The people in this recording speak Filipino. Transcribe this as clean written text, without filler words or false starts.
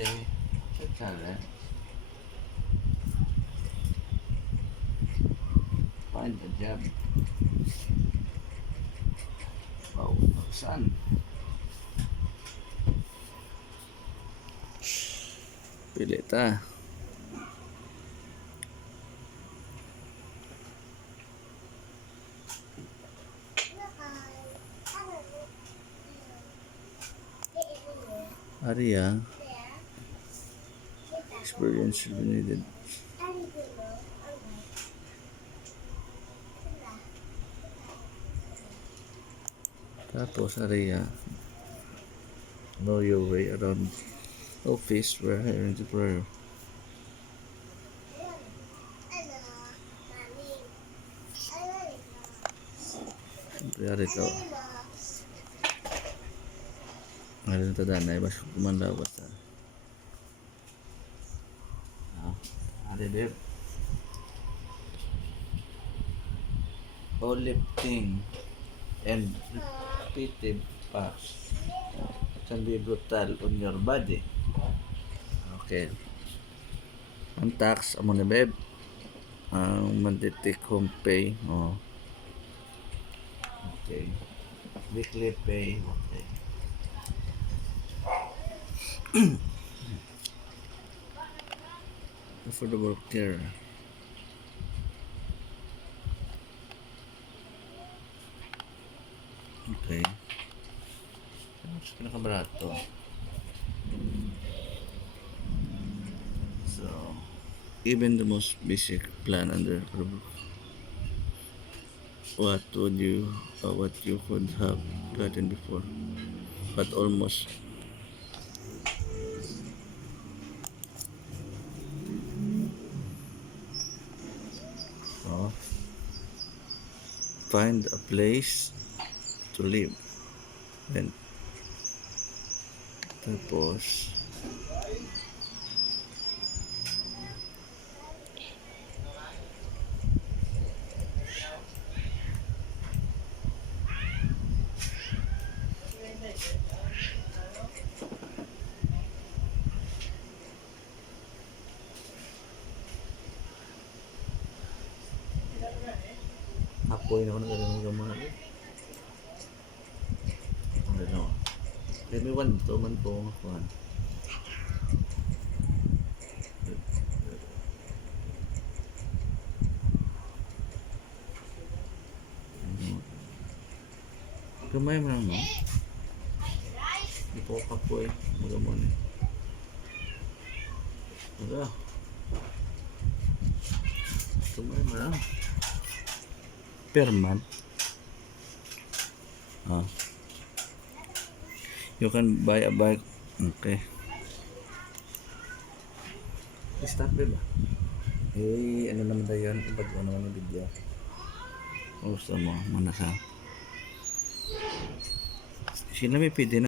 Okay. It's a challenge. Find a job. Wow, saan? Pili ta. Area. Experience will be needed. Tapos area. Know your way around office where hiring the prayer. Siyempre ito. Ngayon ito danay. Basta kumandaw basta. Ada dia all lifting and repetitive packs can be brutal on your body. Okay. Ang tax amo na babe. Ang monthly take home pay. Oh. Okay. Weekly pay. Okay. Affordable care. Okay. Mas pinakabarato. So, even the most basic plan under what you could have gotten before, but almost. So, find a place to live. Then, tapos, apoy na ako ng gamay. Ano? Let me one to man po kuan. Gamay mo lang, no? Di po kapoy. Magamon eh. Aga. Gamay mo lang. Per month. You can buy a bike. Okay. Start ba? Ano naman tayo yun? Iba't ano naman yung video. Gusto mo, muna sa. Sila may pwede na.